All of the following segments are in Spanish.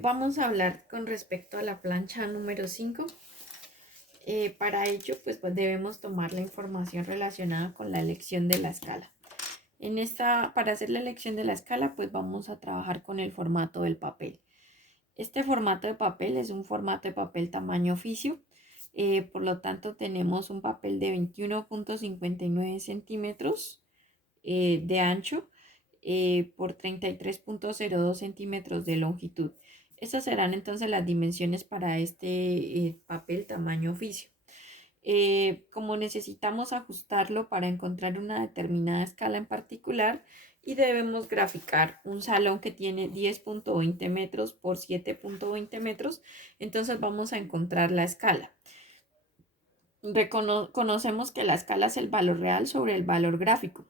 Vamos a hablar con respecto a la plancha número 5. Para ello, pues debemos tomar la información relacionada con la elección de la escala. Para hacer la elección de la escala, pues vamos a trabajar con el formato del papel. Este formato de papel es un formato de papel tamaño oficio. Por lo tanto, tenemos un papel de 21,59 centímetros de ancho por 33,02 centímetros de longitud. Estas serán entonces las dimensiones para este papel tamaño oficio. Como necesitamos ajustarlo para encontrar una determinada escala en particular y debemos graficar un salón que tiene 10,20 metros por 7,20 metros, entonces vamos a encontrar la escala. Conocemos que la escala es el valor real sobre el valor gráfico.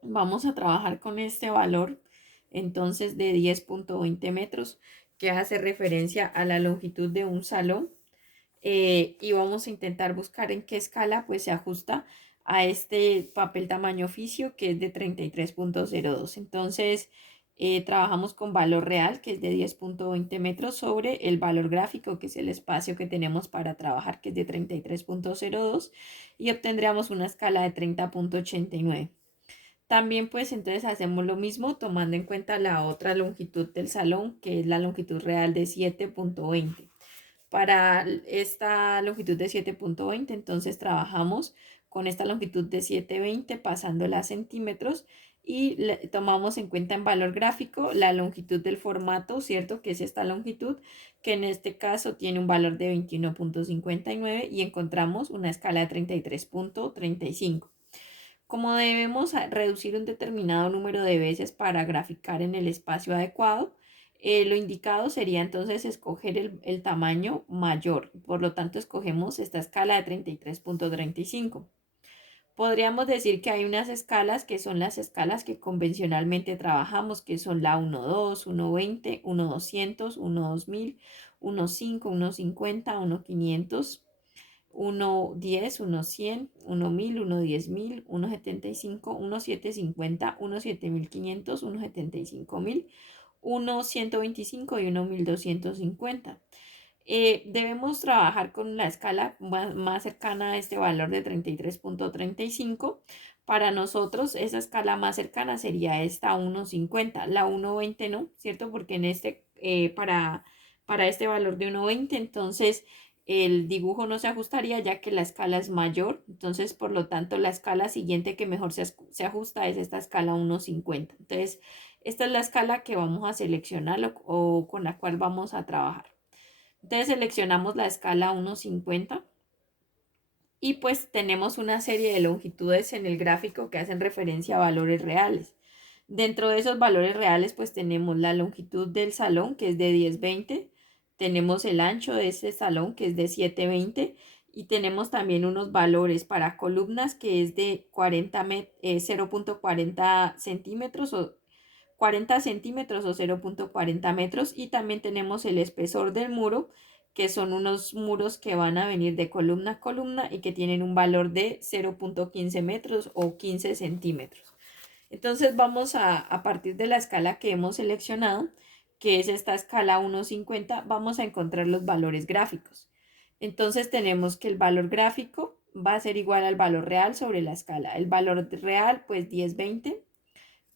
Vamos a trabajar con este valor entonces de 10,20 metros que hace referencia a la longitud de un salón y vamos a intentar buscar en qué escala pues se ajusta a este papel tamaño oficio que es de 33,02. Entonces trabajamos con valor real que es de 10,20 metros sobre el valor gráfico que es el espacio que tenemos para trabajar que es de 33,02 y obtendríamos una escala de 30,89. También pues entonces hacemos lo mismo tomando en cuenta la otra longitud del salón que es la longitud real de 7,20. Para esta longitud de 7,20 entonces trabajamos con esta longitud de 7,20 pasándola a centímetros y tomamos en cuenta en valor gráfico la longitud del formato, ¿cierto? Que es esta longitud que en este caso tiene un valor de 21,59 y encontramos una escala de 33,35. Como debemos reducir un determinado número de veces para graficar en el espacio adecuado, lo indicado sería entonces escoger el tamaño mayor. Por lo tanto, escogemos esta escala de 33,35. Podríamos decir que hay unas escalas que son las escalas que convencionalmente trabajamos, que son la 1,2, 1,20, 1,200, 1,2000, 1,5, 1,50, 1,500. 1,10, 1,100, 1,1000, 1,10000, 1,75, 1,750, 1,7500, 1,75000, 1,125 y 1,1250. Debemos trabajar con la escala más cercana a este valor de 33,35. Para nosotros esa escala más cercana sería esta 1,50. La 1,20 no, ¿cierto? Porque para este valor de 1,20 entonces el dibujo no se ajustaría ya que la escala es mayor. Entonces, por lo tanto, la escala siguiente que mejor se ajusta es esta escala 1,50. Entonces, esta es la escala que vamos a seleccionar o con la cual vamos a trabajar. Entonces seleccionamos la escala 1,50 y pues tenemos una serie de longitudes en el gráfico que hacen referencia a valores reales. Dentro de esos valores reales pues tenemos la longitud del salón que es de 10,20, tenemos el ancho de este salón que es de 7,20 y tenemos también unos valores para columnas que es de 0,40 centímetros o 40 centímetros o 0,40 metros y también tenemos el espesor del muro que son unos muros que van a venir de columna a columna y que tienen un valor de 0,15 metros o 15 centímetros. Entonces vamos a partir de la escala que hemos seleccionado, que es esta escala 1,50, vamos a encontrar los valores gráficos. Entonces tenemos que el valor gráfico va a ser igual al valor real sobre la escala. El valor real pues 10,20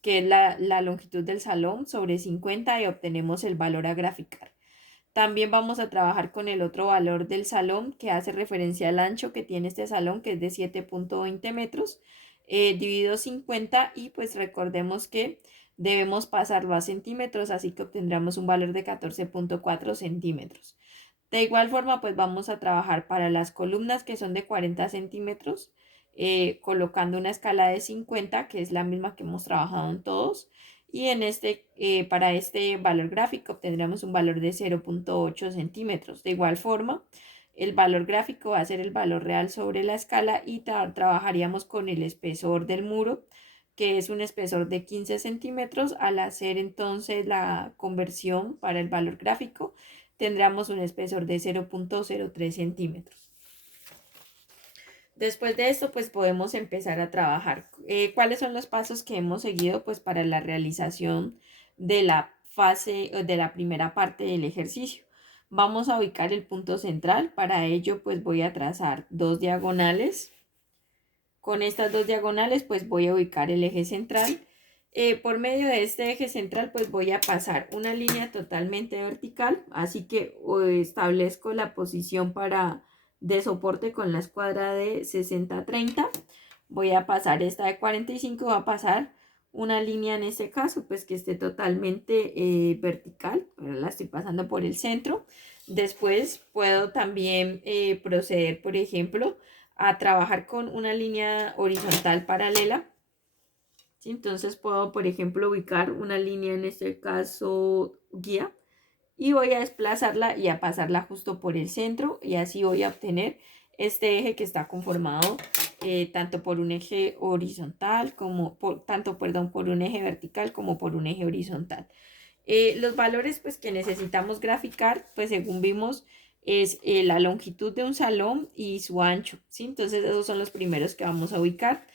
que es la longitud del salón sobre 50 y obtenemos el valor a graficar. También vamos a trabajar con el otro valor del salón que hace referencia al ancho que tiene este salón que es de 7,20 metros dividido 50 y pues recordemos que debemos pasarlo a centímetros así que obtendremos un valor de 14,4 centímetros. De igual forma pues vamos a trabajar para las columnas que son de 40 centímetros colocando una escala de 50, que es la misma que hemos trabajado en todos. Y para este valor gráfico obtendremos un valor de 0,8 centímetros. De igual forma, el valor gráfico va a ser el valor real sobre la escala y trabajaríamos con el espesor del muro, que es un espesor de 15 centímetros. Al hacer entonces la conversión para el valor gráfico, tendremos un espesor de 0,03 centímetros. Después de esto, pues podemos empezar a trabajar. ¿Cuáles son los pasos que hemos seguido pues para la realización de la fase, de la primera parte del ejercicio. Vamos a ubicar el punto central. Para ello, pues voy a trazar dos diagonales. Con estas dos diagonales, pues voy a ubicar el eje central. Por medio de este eje central, pues voy a pasar una línea totalmente vertical. Así que establezco la posición de soporte con la escuadra de 60-30. Voy a pasar esta de 45, va a pasar una línea en este caso, pues que esté totalmente vertical. La estoy pasando por el centro. Después puedo también proceder, por ejemplo, a trabajar con una línea horizontal paralela. ¿Sí? Entonces puedo, por ejemplo, ubicar una línea, en este caso guía, y voy a desplazarla y a pasarla justo por el centro, y así voy a obtener este eje que está conformado tanto por un eje horizontal como por un eje vertical como por un eje horizontal. Los valores pues que necesitamos graficar, pues según vimos, es la longitud de un salón y su ancho, ¿sí? Entonces esos son los primeros que vamos a ubicar.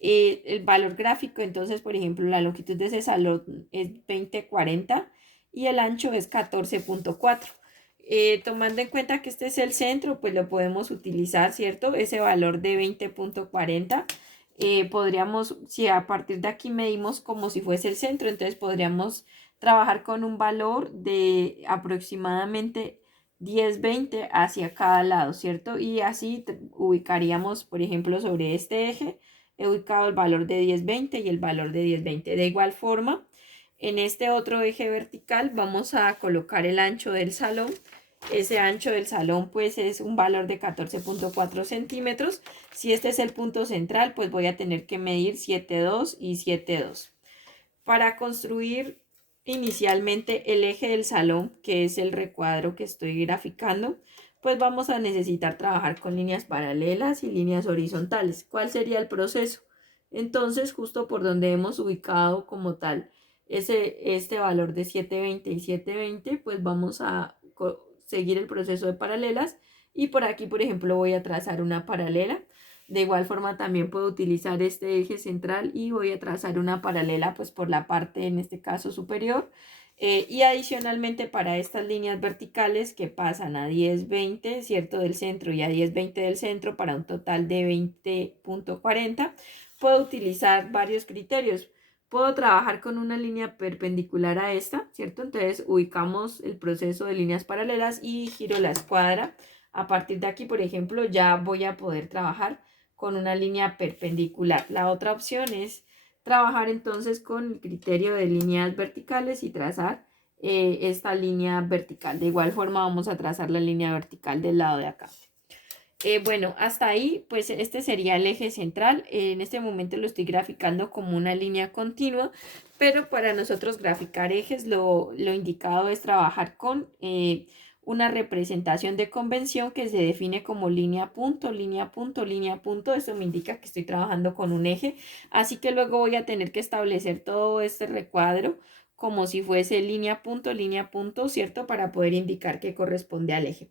El valor gráfico, entonces, por ejemplo, la longitud de ese salón es 20-40 y el ancho es 14.4. Tomando en cuenta que este es el centro, pues lo podemos utilizar, ¿cierto? Ese valor de 20.40. Podríamos, si a partir de aquí medimos como si fuese el centro, entonces podríamos trabajar con un valor de aproximadamente 10-20 hacia cada lado, ¿cierto? Y así ubicaríamos, por ejemplo, sobre este eje, he ubicado el valor de 10-20 y el valor de 10-20. De igual forma, en este otro eje vertical vamos a colocar el ancho del salón. Ese ancho del salón pues es un valor de 14.4 centímetros. Si este es el punto central, pues voy a tener que medir 7,2 y 7,2. Para construir inicialmente el eje del salón, que es el recuadro que estoy graficando, pues vamos a necesitar trabajar con líneas paralelas y líneas horizontales. ¿Cuál sería el proceso? Entonces, justo por donde hemos ubicado como tal este valor de 720 y 720, pues vamos a seguir el proceso de paralelas, y por aquí, por ejemplo, voy a trazar una paralela. De igual forma también puedo utilizar este eje central y voy a trazar una paralela pues por la parte, en este caso, superior. Y adicionalmente para estas líneas verticales que pasan a 10-20, ¿cierto? Del centro, y a 10-20 del centro, para un total de 20.40, puedo utilizar varios criterios. Puedo trabajar con una línea perpendicular a esta, ¿cierto? Entonces ubicamos el proceso de líneas paralelas y giro la escuadra. A partir de aquí, por ejemplo, ya voy a poder trabajar con una línea perpendicular. La otra opción es trabajar entonces con el criterio de líneas verticales y trazar esta línea vertical. De igual forma vamos a trazar la línea vertical del lado de acá. Bueno, hasta ahí pues este sería el eje central. En este momento lo estoy graficando como una línea continua, pero para nosotros graficar ejes lo indicado es trabajar con una representación de convención que se define como línea punto, línea punto, línea punto. Esto me indica que estoy trabajando con un eje, así que luego voy a tener que establecer todo este recuadro como si fuese línea punto, ¿cierto? Para poder indicar que corresponde al eje.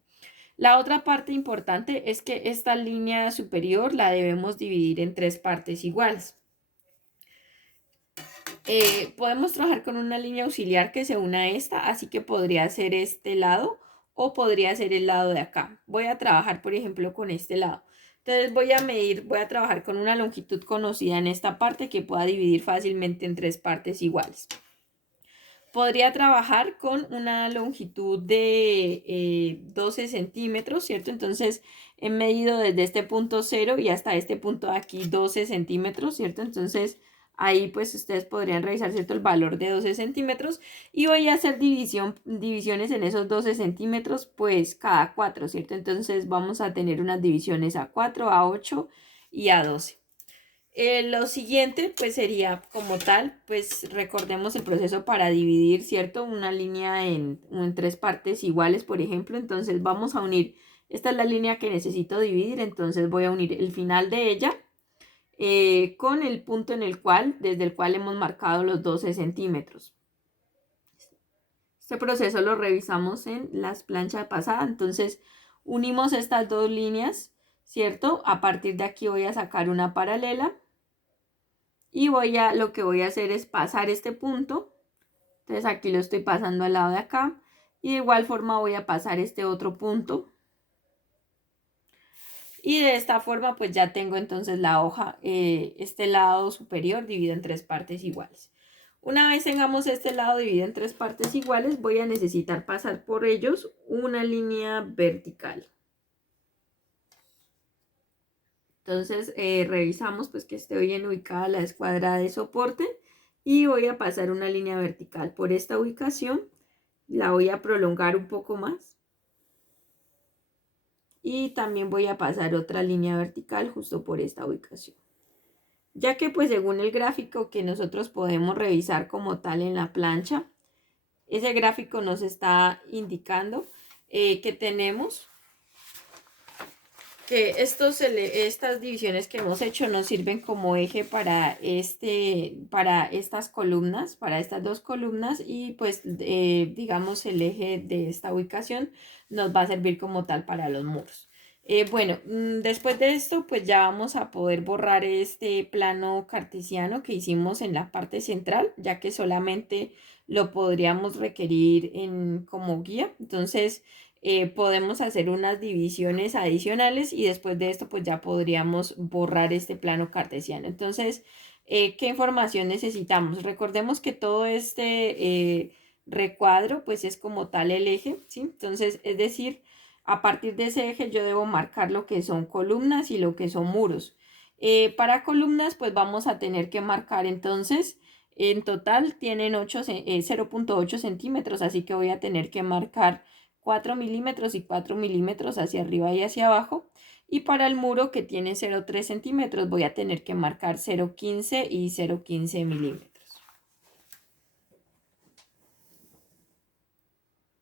La otra parte importante es que esta línea superior la debemos dividir en tres partes iguales. Podemos trabajar con una línea auxiliar que se una a esta, así que podría ser este lado o podría ser el lado de acá. Voy a trabajar, por ejemplo, con este lado. Entonces voy a trabajar con una longitud conocida en esta parte que pueda dividir fácilmente en tres partes iguales. Podría trabajar con una longitud de 12 centímetros, ¿cierto? Entonces he medido desde este punto 0 y hasta este punto de aquí 12 centímetros, ¿cierto? Entonces ahí pues ustedes podrían revisar, ¿cierto? El valor de 12 centímetros, y voy a hacer divisiones en esos 12 centímetros pues cada 4, ¿cierto? Entonces vamos a tener unas divisiones a 4, a 8 y a 12. Lo siguiente pues sería como tal, pues recordemos el proceso para dividir, ¿cierto? Una línea en tres partes iguales, por ejemplo. Entonces vamos a unir, esta es la línea que necesito dividir, entonces voy a unir el final de ella con el punto desde el cual hemos marcado los 12 centímetros. Este proceso lo revisamos en las planchas pasadas, entonces unimos estas dos líneas, ¿cierto? A partir de aquí voy a sacar una paralela. Y lo que voy a hacer es pasar este punto Entonces aquí lo estoy pasando al lado de acá. Y de igual forma voy a pasar este otro punto. Y de esta forma pues ya tengo entonces la hoja, este lado superior dividido en 3 partes iguales. Una vez tengamos este lado dividido en 3 partes iguales, voy a necesitar pasar por ellos una línea vertical. Entonces revisamos pues que esté bien ubicada la escuadra de soporte y voy a pasar una línea vertical por esta ubicación. La voy a prolongar un poco más. Y también voy a pasar otra línea vertical justo por esta ubicación. Ya que pues según el gráfico que nosotros podemos revisar como tal en la plancha, ese gráfico nos está indicando que tenemos que estas divisiones que hemos hecho nos sirven como eje para estas columnas, para estas 2 columnas, y pues digamos el eje de esta ubicación nos va a servir como tal para los muros. Bueno, después de esto pues ya vamos a poder borrar este plano cartesiano que hicimos en la parte central, ya que solamente lo podríamos requerir como guía. Entonces podemos hacer unas divisiones adicionales y después de esto pues ya podríamos borrar este plano cartesiano. Entonces, ¿qué información necesitamos? Recordemos que todo este recuadro pues es como tal el eje, ¿sí? Entonces, es decir, a partir de ese eje yo debo marcar lo que son columnas y lo que son muros. Para columnas pues vamos a tener que marcar entonces, en total tienen 0.8 centímetros, así que voy a tener que marcar 4 milímetros y 4 milímetros hacia arriba y hacia abajo. Y para el muro que tiene 0,3 centímetros voy a tener que marcar 0,15 y 0,15 milímetros.